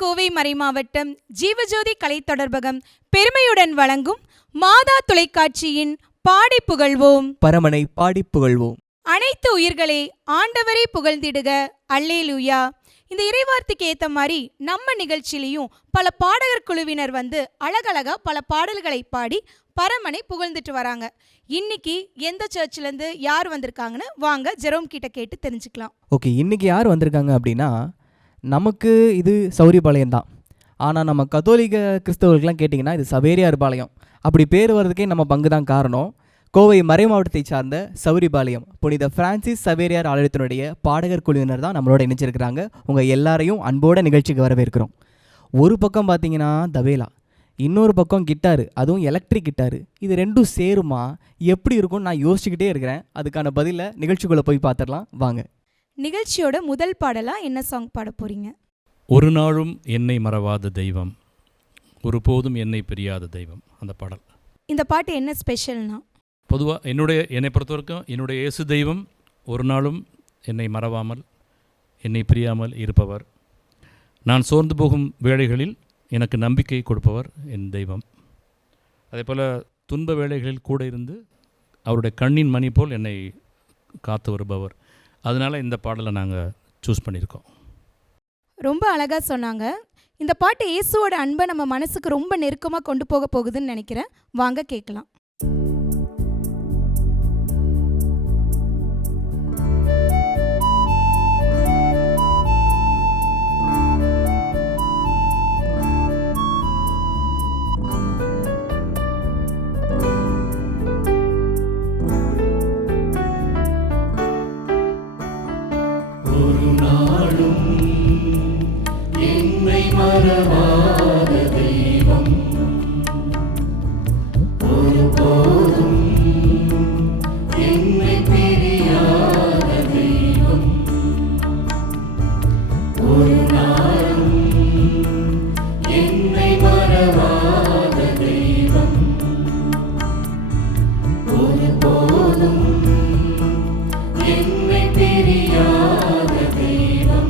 கோவை மறைமாவட்டம் ஜீவஜோதி கலை தொடர்பகம் பெருமையுடன் வழங்கும் மாதா தொலைக்காட்சியின் பாடி புகழ்வோம், பரமனை பாடி புகழ்வோம். அனைத்து உயிர்களே ஆண்டவரை புகழ்ந்திடுக, அல்லேலூயா. இந்த இறைவார்த்தைக்கு ஏற்ற மாதிரி நம்ம நிகழ்ச்சியிலையும் பல பாடகர் குழுவினர் அழகழகா பல பாடல்களை பாடி பரமனை புகழ்ந்துட்டு வராங்க. இன்னைக்கு எந்த சர்ச்சிலேருந்து யார் வந்திருக்காங்கன்னு வாங்க ஜெரோம் கிட்ட கேட்டு தெரிஞ்சுக்கலாம். ஓகே, இன்னைக்கு யார் வந்திருக்காங்க அப்படின்னா, நமக்கு இது சௌரிபாளையம் தான். ஆனால் நம்ம கத்தோலிக்க கிறிஸ்தவர்களுக்கெல்லாம் கேட்டிங்கன்னா இது சவேரியார் பாளையம். அப்படி பேர் வர்றதுக்கே நம்ம பங்கு தான் காரணம். கோவை மறை மாவட்டத்தை சார்ந்த சௌரிபாளையம் புனித பிரான்சிஸ் சவேரியார் ஆலயத்தினுடைய பாடகர் குழுவினர் தான் நம்மளோட இணைச்சிருக்கிறாங்க. உங்கள் எல்லாரையும் அன்போட நிகழ்ச்சிக்கு வரவேற்கிறோம். ஒரு பக்கம் பார்த்தீங்கன்னா தவேலா, இன்னொரு பக்கம் கிட்டாரு, அதுவும் எலக்ட்ரிக் கிட்டாரு. இது ரெண்டும் சேருமா, எப்படி இருக்கும்னு நான் யோசிச்சுக்கிட்டே இருக்கிறேன். அதுக்கான பதிலை நிகழ்ச்சிக்குள்ளே போய் பார்த்துடலாம் வாங்க. நிகழ்ச்சியோட முதல் பாடலாக என்ன சாங் பாட போகிறீங்க? ஒரு நாளும் என்னை மறவாத தெய்வம், ஒருபோதும் என்னை பிரியாத தெய்வம். அந்த பாடல். இந்த பாட்டு என்ன ஸ்பெஷல்னா, பொதுவாக என்னை பொறுத்த வரைக்கும் என்னுடைய இயேசு தெய்வம் ஒரு நாளும் என்னை மறவாமல் என்னை பிரியாமல் இருப்பவர். நான் சோர்ந்து போகும் வேளைகளில் எனக்கு நம்பிக்கை கொடுப்பவர் என் தெய்வம். அதே போல் துன்ப வேளைகளில் கூட இருந்து அவருடைய கண்ணின் மணி போல் என்னை காத்து வருபவர். அதனால் இந்த பாடலை நாங்கள் சூஸ் பண்ணியிருக்கோம். ரொம்ப அழகாக சொன்னாங்க. இந்த பாட்டு இயேசுவோட அன்பை நம்ம மனசுக்கு ரொம்ப நெருக்கமாக கொண்டு போக போகுதுன்னு நினைக்கிறேன். வாங்க கேட்கலாம். மறவாத தெய்வம், ஒருபோதும் என்னை பிரியாத தெய்வம், ஒரு நாளும் என்னை மறவாத தெய்வம், ஒருபோதும் என்னை பிரியாத தெய்வம்.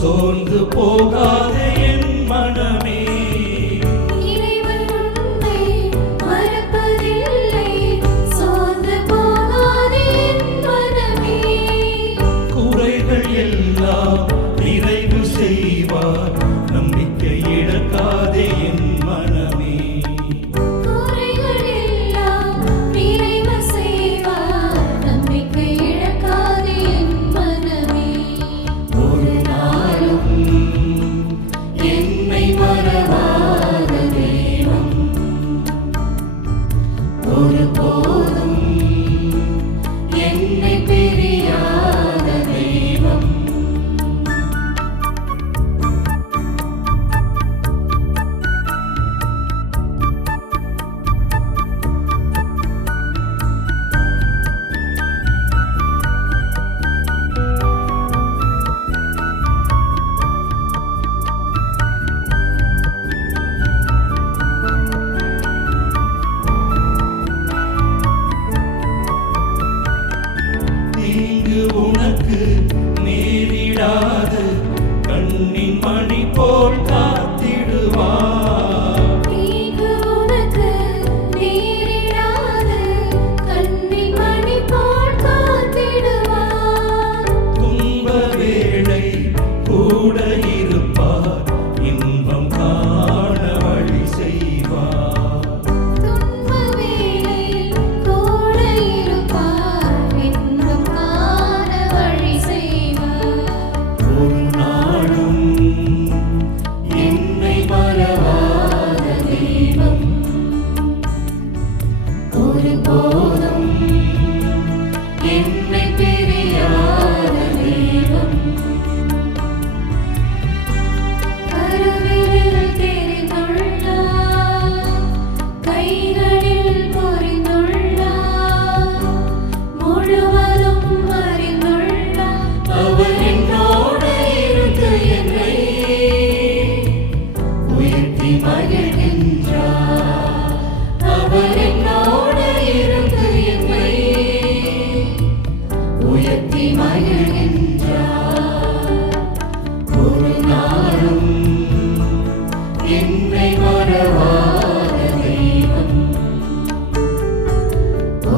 சோர்ந்து போகாத என் மனமே, இறைவன் உன்னை மறப்பதில்லை. சோர்ந்து போகாத என் மனமே, குறைகள் எல்லாம் நிறைவு செய்வார். நம்பிக்கை இழக்காதே என் மனமே, குறைகள் எல்லாம் நிறைவு செய்வார். நம்பிக்கை இழக்காதே என் மனமே, ஒரு நாளும் என்னை மறவாத தெய்வம், ஒருபோதும் என்னை பிரியாத தெய்வம். ஒருபோதும் என்னை பிரியாத தெய்வம். கருவிலில் தெரிந்துள்ளார், கைகளில் பொறிந்துள்ளார், முழுவதும் அறிந்துள்ளார். அவர் என்னோடு இருந்து என்னை உயர்த்தி மகிழ்கின்றார். அவர் என்னோடு இருந்து என்னை உயர்த்தி மகிழ்கின்றார். ஒரு நாளும் என்னை மறவாத தெய்வம்.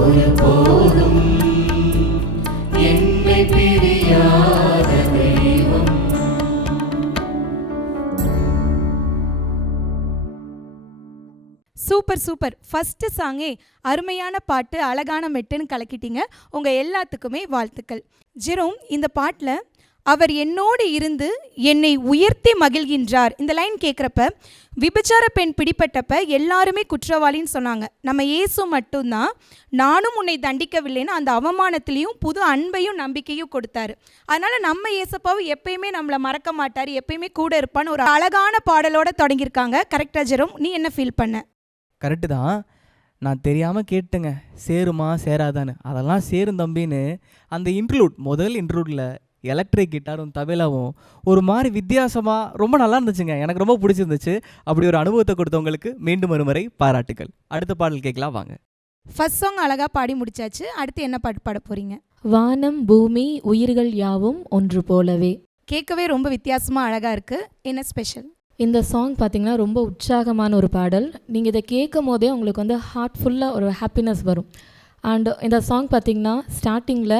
ஒருபோதும் என்னை பிரியாத தெய்வம். Super super. ஃபஸ்ட்டு சாங்கே அருமையான பாட்டு, அழகான மெட்டுன்னு கலக்கிட்டீங்க. உங்கள் எல்லாத்துக்குமே வாழ்த்துக்கள். ஜெரோம், இந்த பாட்டில் அவர் என்னோடு இருந்து என்னை உயர்த்தி மகிழ்கின்றார், இந்த லைன் கேட்குறப்ப விபச்சார பெண் பிடிப்பட்டப்ப எல்லாருமே குற்றவாளின்னு சொன்னாங்க. நம்ம இயேசு மட்டும்தான் நானும் உன்னை தண்டிக்கவில்லைன்னு அந்த அவமானத்திலையும் புது அன்பையும் நம்பிக்கையும் கொடுத்தாரு. அதனால் நம்ம இயேசப்பாவும் எப்பயுமே நம்மளை மறக்க மாட்டார், எப்பயுமே கூட இருப்பான்னு ஒரு அழகான பாடலோட தொடங்கியிருக்காங்க. கரெக்டாக ஜெரோம், நீ என்ன ஃபீல் பண்ண? கரெக்டு தான். நான் தெரியாமல் கேட்டுங்க சேருமா சேராதான்னு. அதெல்லாம் சேரும் தம்பின்னு அந்த முதல் இன்ட்ரூடில் எலக்ட்ரிக் கிட்டாரும் தபேலாவும் ஒரு மாதிரி வித்தியாசமாக ரொம்ப நல்லா இருந்துச்சுங்க. எனக்கு ரொம்ப பிடிச்சிருந்துச்சு. அப்படி ஒரு அனுபவத்தை கொடுத்தவங்களுக்கு மீண்டும் ஒருமுறை பாராட்டுக்கள். அடுத்த பாடல் கேட்கலாம் வாங்க. ஃபர்ஸ்ட் சாங் அழகாக பாடி முடிச்சாச்சு. அடுத்து என்ன பாட்டு பாட போகிறீங்க? வானம் பூமி உயிர்கள் யாவும் ஒன்று போலவே. கேட்கவே ரொம்ப வித்தியாசமாக அழகாக இருக்குது. என்ன ஸ்பெஷல்? இந்த சாங் பார்த்திங்கன்னா ரொம்ப உற்சாகமான ஒரு பாடல். நீங்கள் இதை கேட்கும் போதே உங்களுக்கு வந்து ஹார்ட் ஃபுல்லாக ஒரு ஹாப்பினஸ் வரும். அண்ட் இந்த சாங் பார்த்திங்கன்னா ஸ்டார்டிங்கில்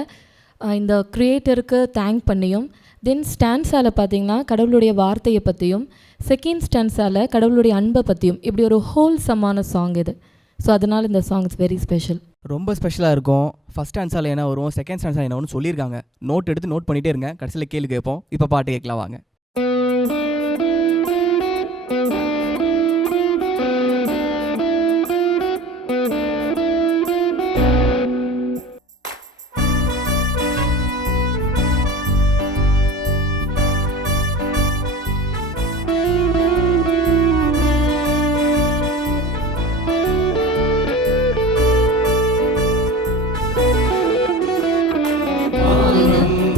இந்த க்ரியேட்டருக்கு தேங்க் பண்ணியும், தென் ஸ்டான்ஸால் பார்த்திங்கன்னா கடவுளுடைய வார்த்தையை பற்றியும், செகண்ட் ஸ்டான்ஸால் கடவுளுடைய அன்பை பற்றியும், இப்படி ஒரு ஹோல்சமான சாங் இது. ஸோ அதனால் இந்த சாங் இஸ் வெரி ஸ்பெஷல். ரொம்ப ஸ்பெஷலாக இருக்கும். ஃபஸ்ட் ஸ்டான்ஸால் என்ன வரும், செகண்ட் ஸ்டான்ஸால் என்ன வரும்னு சொல்லியிருக்காங்க. நோட் எடுத்து நோட் பண்ணிகிட்டே இருங்க. கடைசியில் கேள்வி கேட்போம். இப்போ பாட்டு கேட்கலாம் வாங்க.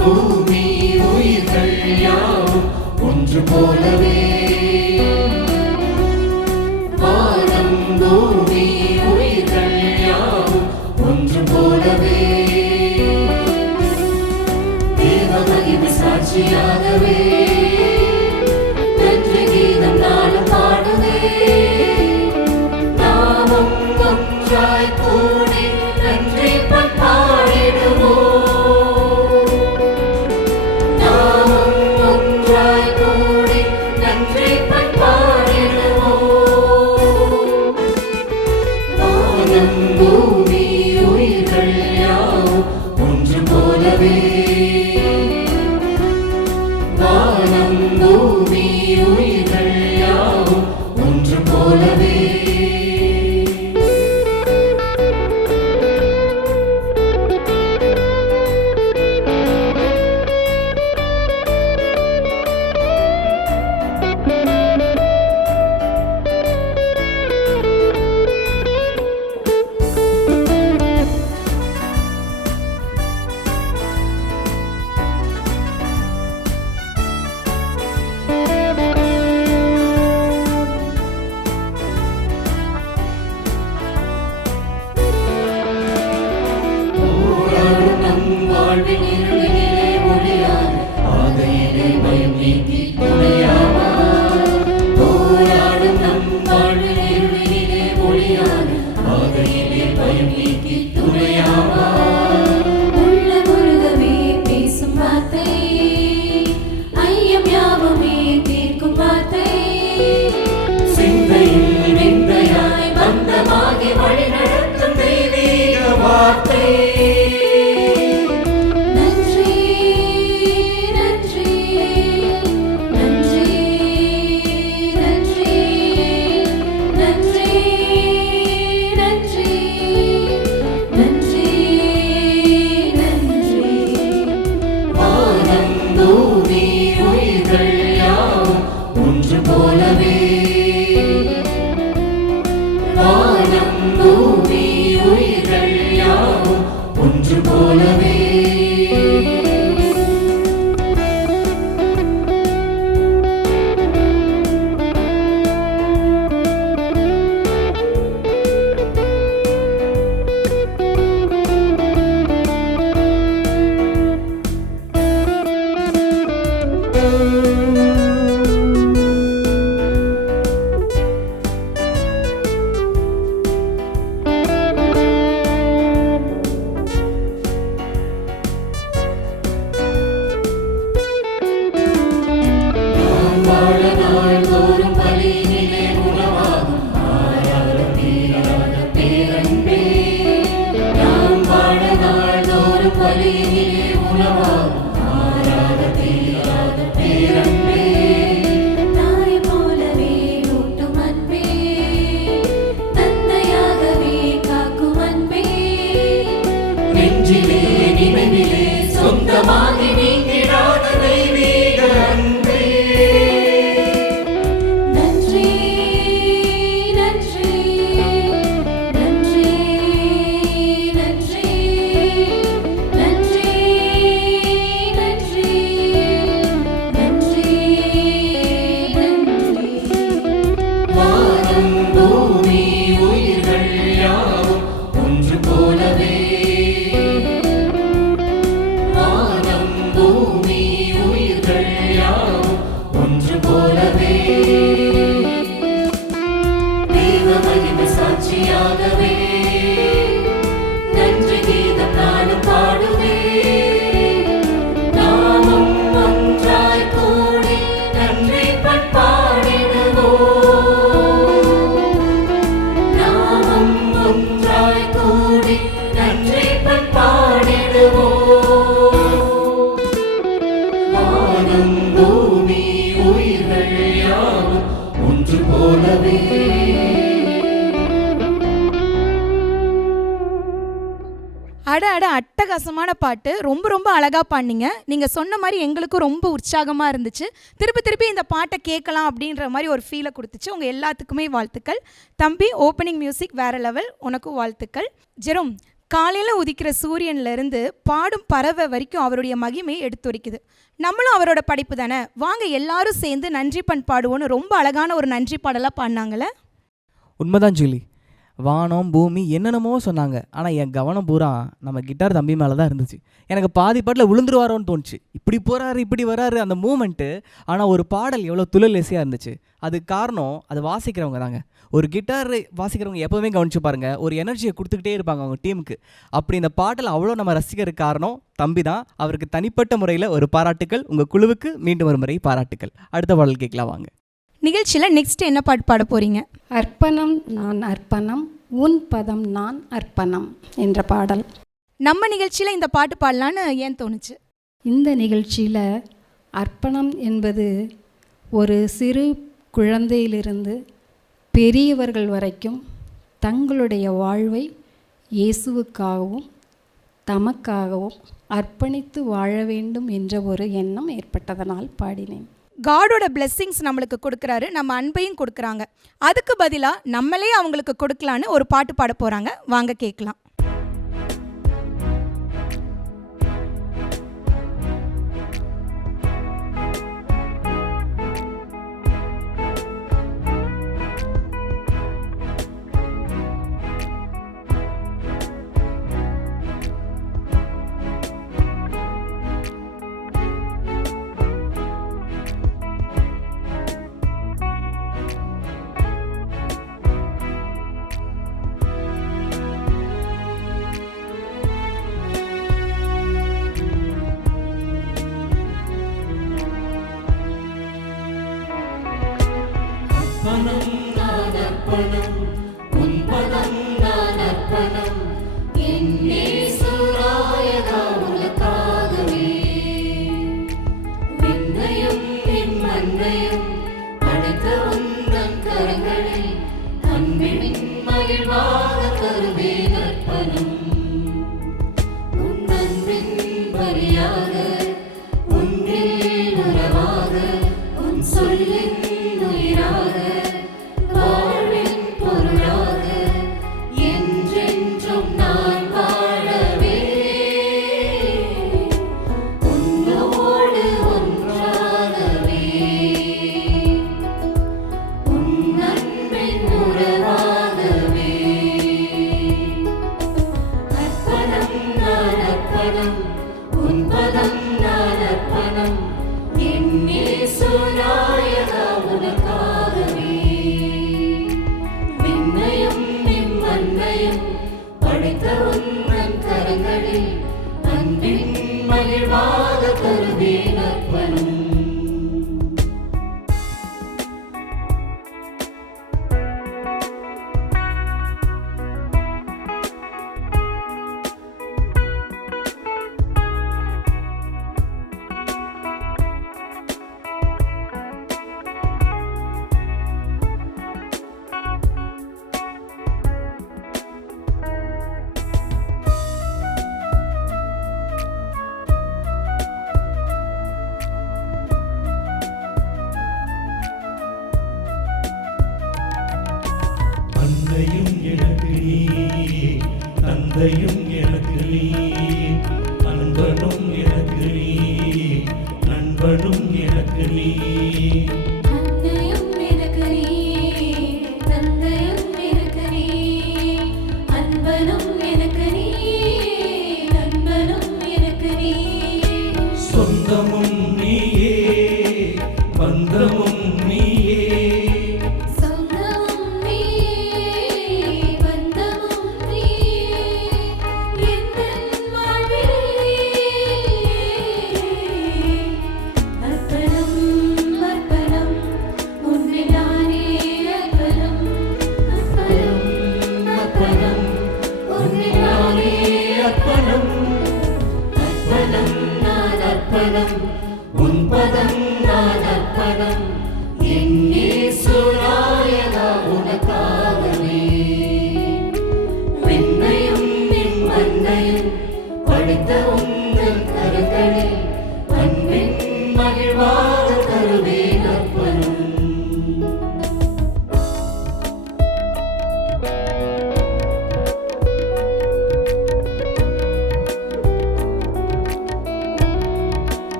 பூமி உயிர்கள் யாவும் ஒன்று போலவே. வானம் பூமி உயிர்கள் யாவும் ஒன்று போலவே. தேவ மகிமை சாட்சியாகவே நன்றி கீதம் நாளும் பாடுதே. நாமும் ஒன்றாய் கூடி நன்றி பாடிடுவோம். பூமி உயிர்கள் யாவும் ஒன்று போலவே. வானம் பூமி உயிர்கள் யாவும் ஒன்று போலவே. வாழ்வின் இருளிலே ஒளியாய் பாதையிலே பயம் நீக்கி துணையாவார். போராடும் நம் வாழ்வின் இருளிலே ஒளியாய் பாதையிலே பயம் நீக்கி துணையாவார். உள்ள முருகவே பேசும் வார்த்தை, ஐயம் யாவுமே தீர்க்கும் வார்த்தை. சிந்தையில் விந்தையாய் பந்தமாகி வழி நடத்தும் தெய்வீக வார்த்தை. அட்டகாசமான பாட்டு. ரொம்ப ரொம்ப அழகாக பாடினீங்க. நீங்கள் சொன்ன மாதிரி எங்களுக்கும் ரொம்ப உற்சாகமாக இருந்துச்சு. திருப்பி இந்த பாட்டை கேட்கலாம் அப்படின்ற மாதிரி ஒரு ஃபீலை கொடுத்துச்சு. உங்கள் எல்லாத்துக்குமே வாழ்த்துக்கள். தம்பி, ஓப்பனிங் மியூசிக் வேறு லெவல், உனக்கும் வாழ்த்துக்கள். ஜெரோம், காலையில் உதிக்கிற சூரியன்லேருந்து பாடும் பறவை வரைக்கும் அவருடைய மகிமையை எடுத்துரைக்குது. நம்மளும் அவரோட படைப்பு தானே. வாங்க எல்லாரும் சேர்ந்து நன்றி பாடுவோன்னு ரொம்ப அழகான ஒரு நன்றி பாடலாக பாடினாங்களே. உண்மைதான் ஜூலி. வானம் பூமி என்னென்னமோ சொன்னாங்க, ஆனால் என் கவனம் பூரா நம்ம கிட்டார் தம்பி மேலே தான் இருந்துச்சு. எனக்கு பாதி பாட்டில் விழுந்துருவாரோன்னு தோணுச்சு. இப்படி போகிறாரு இப்படி வராரு அந்த மூமெண்ட்டு. ஆனால் ஒரு பாடல் எவ்வளோ துளலேசியாக இருந்துச்சு. அதுக்கு காரணம் அது வாசிக்கிறவங்க தாங்க. ஒரு கிட்டார் வாசிக்கிறவங்க எப்போவுமே கவனிச்சு பாருங்கள், ஒரு எனர்ஜியை கொடுத்துக்கிட்டே இருப்பாங்க அவங்க டீமுக்கு. அப்படி இந்த பாட்டில் அவ்வளோ நம்ம ரசிக்கிறதுக்கு காரணம் தம்பி தான். அவருக்கு தனிப்பட்ட முறையில் ஒரு பாராட்டுக்கள். உங்கள் குழுவுக்கு மீண்டும் ஒரு முறை பாராட்டுக்கள். அடுத்த பாடல் கேட்கலாம் வாங்க. நிகழ்ச்சியில் நெக்ஸ்ட் என்ன பாட்டு பாட போகிறீங்க? அர்ப்பணம் நான் அர்ப்பணம், உன் பதம் நான் அர்ப்பணம் என்ற பாடல். நம்ம நிகழ்ச்சியில் இந்த பாட்டு பாடலான்னு ஏன் தோணுச்சு? இந்த நிகழ்ச்சியில் அர்ப்பணம் என்பது ஒரு சிறு குழந்தையிலிருந்து பெரியவர்கள் வரைக்கும் தங்களுடைய வாழ்வை இயேசுவுக்காகவும் தமக்காகவும் அர்ப்பணித்து வாழ வேண்டும் என்ற ஒரு எண்ணம் ஏற்பட்டதனால் பாடினேன். காடோட பிளெஸ்ஸிங்ஸ் நம்மளுக்கு கொடுக்குறாரு, நம்ம அன்பையும் கொடுக்குறாங்க. அதுக்கு பதிலாக நம்மளே அவங்களுக்கு கொடுக்கலான்னு ஒரு பாட்டு பாட போகிறாங்க. வாங்க கேட்கலாம். அன்னையும் எனக்கு நீ, தந்தையும் எனக்கு நீ, அன்பனும் எனக்கு நீ, நண்பனும் எனக்கு நீ. அன்னையும் எனக்கு நீ, தந்தையும் எனக்கு நீ, அன்பனும் எனக்கு நீ, நண்பனும் எனக்கு நீ. சொந்தமும் நீயே, பந்தமும் நீயே. அர்ப்பணம்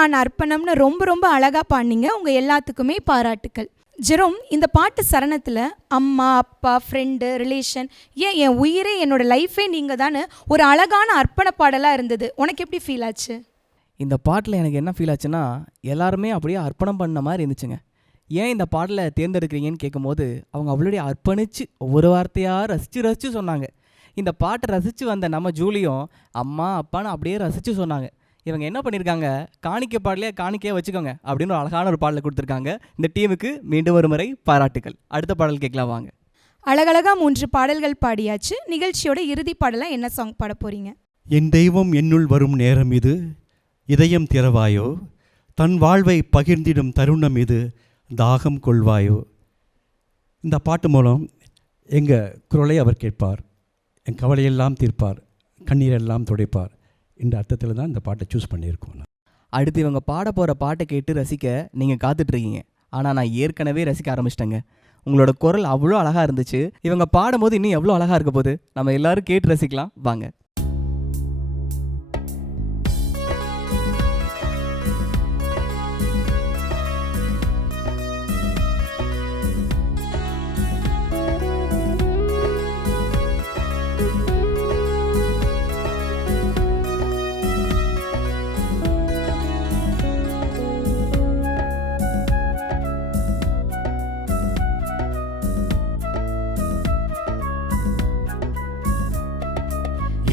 நான் அர்ப்பணம்னு ரொம்ப ரொம்ப அழகாக பாடினீங்க. உங்கள் எல்லாத்துக்குமே பாராட்டுக்கள். ஜெரோம், இந்த பாட்டு சரணத்தில் அம்மா, அப்பா, ஃப்ரெண்டு, ரிலேஷன், ஏன் என் உயிரே, என்னோட லைஃபே நீங்கள் தானே ஒரு அழகான அர்ப்பண பாடலாக இருந்தது. உனக்கு எப்படி ஃபீல் ஆச்சு? இந்த பாட்டில் எனக்கு என்ன ஃபீல் ஆச்சுன்னா, எல்லாருமே அப்படியே அர்ப்பணம் பண்ண மாதிரி இருந்துச்சுங்க. ஏன் இந்த பாடலை தேர்ந்தெடுக்கிறீங்கன்னு கேட்கும்போது அவங்க அவளுடைய அர்ப்பணித்து ஒவ்வொரு வார்த்தையாக ரசித்து சொன்னாங்க. இந்த பாட்டை ரசித்து வந்த நம்ம ஜூலியும் அம்மா அப்பான்னு அப்படியே ரசித்து சொன்னாங்க. இவங்க என்ன பண்ணியிருக்காங்க, காணிக்கை பாடலையே காணிக்கையாக வச்சுக்கோங்க அப்படின்னு ஒரு அழகான ஒரு பாடலை கொடுத்துருக்காங்க. இந்த டீமுக்கு மீண்டும் ஒரு முறை பாராட்டுக்கள். அடுத்த பாடல் கேட்கலாம் வாங்க. அழகழகாக 3 பாடல்கள் பாடியாச்சு. நிகழ்ச்சியோட இறுதி பாடலாக என்ன சாங் பாட போகிறீங்க? என் தெய்வம் என்னுள் வரும் நேரம் இது, இதயம் திறவாயோ, தன் வாழ்வை பகிர்ந்திடும் தருணம் இது, தாகம் கொள்வாயோ. இந்த பாட்டு மூலம் எங்கள் குரலை அவர் கேட்பார், என் கவலையெல்லாம் தீர்ப்பார், கண்ணீரெல்லாம் துடைப்பார். இந்த அர்த்தத்தில் தான் இந்த பாட்டை சூஸ் பண்ணியிருக்கோம். அடுத்து இவங்க பாட போகிற பாட்டை கேட்டு ரசிக்க நீங்கள் காத்துட்ருக்கீங்க. ஆனால் நான் ஏற்கனவே ரசிக்க ஆரம்பிச்சிட்டேங்க. உங்களோட குரல் அவ்வளோ அழகாக இருந்துச்சு. இவங்க பாடும்போது இன்னும் எவ்வளோ அழகாக இருக்க போகுது. நம்ம எல்லோரும் கேட்டு ரசிக்கலாம் வாங்க.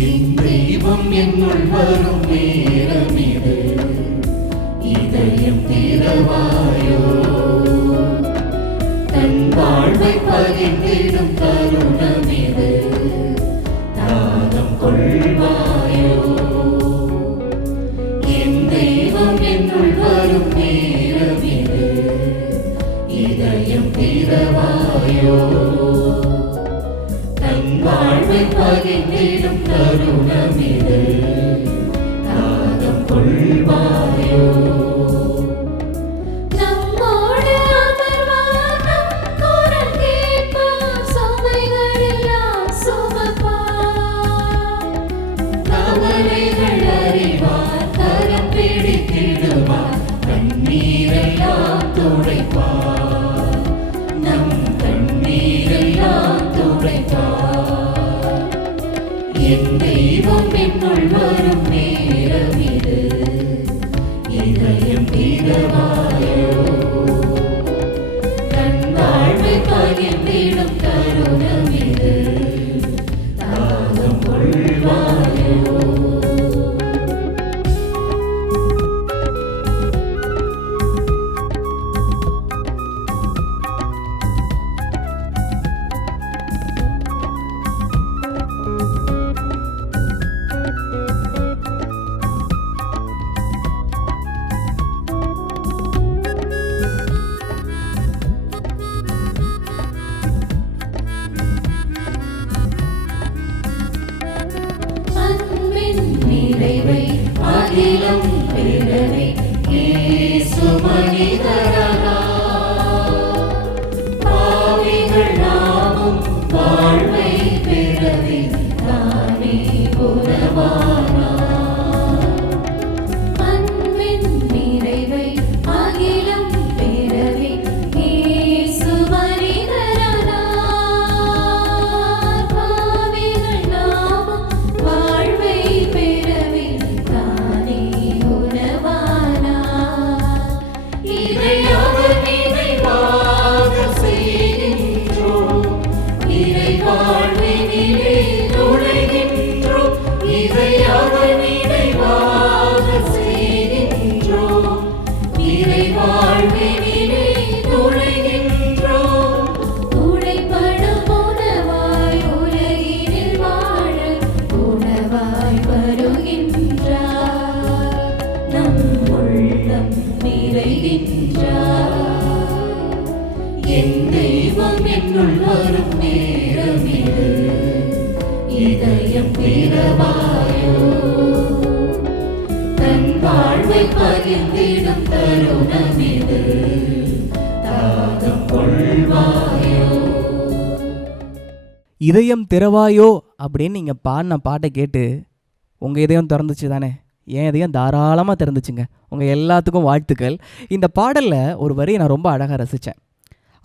என் தெய்வம் என்னுள் வரும் நேரம் இது, இதயம் திறவாயோ, தன் வாழ்வை பகிர்ந்திடும் தருணம் இது, தாகம் கொள்வாயோ. என் தெய்வம் என்னுள் வரும் நேரம் இது, இதயம் திறவாயோ, தன் வாழ்வை பகிர்ந்திடும் தருணம் இது, தாகம் கொள்வாயோ. நம்மோடு அமர்வார், நம் குரல் கேட்பார், சுமைகளெல்லாம் சுமப்பார். கவலைகள் அறிவார், கரம் பிடித்திடுவார், கண்ணீரெல்லாம் துடைப்பார், நம் கண்ணீரெல்லாம் துடைப்பார். என் தெய்வம் என்னுள் வரும் நேரம் இது, இதயம் திறவாயோ, தன் வாழ்வை பகிர்ந்திடும் தருணம் இது, தாகம் கொள்வாயோ. அன்பின் நிறைவை அகிலம் பெறவே இயேசு மனிதரானார். பாவிகள் நாமும் வாழ்வை பெறவே தானே உணவானார். அன்பின் நிறைவை அகிலம் பெறவே இயேசு மனிதரானார். பாவிகள் நாமும் வாழ்வை பெறவே தானே உணவானார். இதை அவர் நினைவாக செய்கின்றோம், இறை வாழ்வினிலே நுழைகின்றோம். இதை அவர் நினைவாக செய்கின்றோம், இறை வாழ்வினிலே நுழைகின்றோம். உடைப்படும் உணவாய் உலகினில் வாழ உணவாய் வருகின்றார். நம் உள்ளம் நிறைகின்றார். என் தெய்வம் என்னுள் வரும் நேரம் இது, இதயம் திறவாயோ, தன் வாழ்வை பகிர்ந்திடும் தருணம் இது, தாகம் கொள்வாயோ. இதயம் திறவாயோ அப்படின்னு நீங்கள் பாடின பாட்டை கேட்டு உங்கள் இதயம் திறந்துச்சு தானே? என் இதயம் தாராளமாக திறந்துச்சுங்க. உங்கள் எல்லாத்துக்கும் வாழ்த்துக்கள். இந்த பாடலில் ஒரு வரியை நான் ரொம்ப அழகாக ரசித்தேன்.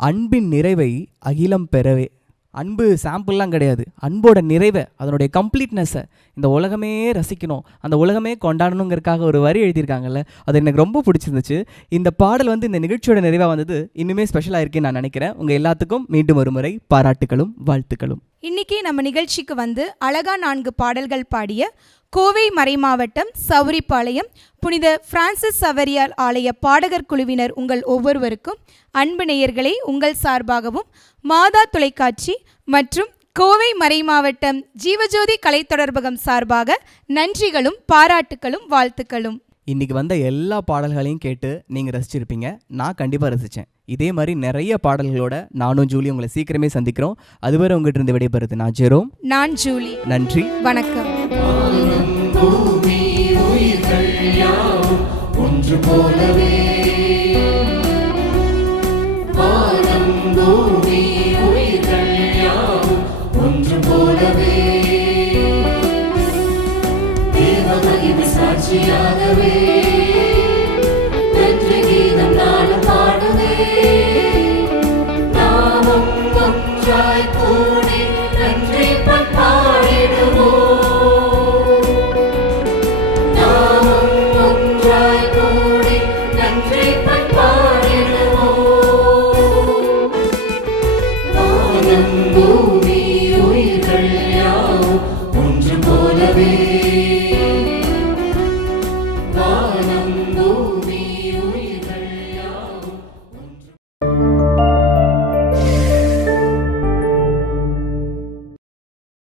அன்பின் நிறைவை அகிலம் பெறவே. அன்பு சாம்பிள்லாம் கிடையாது, அன்போட நிறைவை, அதனுடைய கம்ப்ளீட்னஸை இந்த உலகமே ரசிக்கணும், அந்த உலகமே கொண்டாடணுங்கிறதுக்காக ஒரு வரி எழுதியிருக்காங்கல்ல, அது எனக்கு ரொம்ப பிடிச்சிருந்துச்சு. இந்த பாடல் வந்து இந்த நிகழ்ச்சியோட நிறைவாக வந்தது இன்னுமே ஸ்பெஷலாக இருக்குன்னு நான் நினைக்கிறேன். உங்கள் எல்லாத்துக்கும் மீண்டும் ஒரு முறை பாராட்டுகளும் வாழ்த்துக்களும். இன்னைக்கு நம்ம நிகழ்ச்சிக்கு வந்து அழகா 4 பாடல்கள் பாடிய கோவை மறைமாவட்டம் சௌரிபாளையம் புனித பிரான்சிஸ் சவேரியார் ஆலய பாடகர் குழுவினர் உங்கள் ஒவ்வொருவருக்கும் அன்பு நேயர்களே உங்கள் சார்பாகவும் மாதா தொலைக்காட்சி மற்றும் கோவை மறைமாவட்டம் ஜீவஜோதி கலைத்தொடர்பகம் சார்பாக நன்றிகளும் பாராட்டுகளும் வாழ்த்துக்களும். இன்றைக்கி வந்த எல்லா பாடல்களையும் கேட்டு நீங்கள் ரசிச்சிருப்பீங்க. நான் கண்டிப்பாக ரசித்தேன். இதே மாதிரி நிறைய பாடல்களோட நானும் ஜூலி உங்களை சீக்கிரமே சந்திக்கிறோம். அதுவரை உங்கள்கிட்ட இருந்து விடைபெறுது நான் ஜெரோம். நான் ஜூலி. நன்றி, வணக்கம். பூமி உயிர்கள் யாவும் ஒன்று போலவே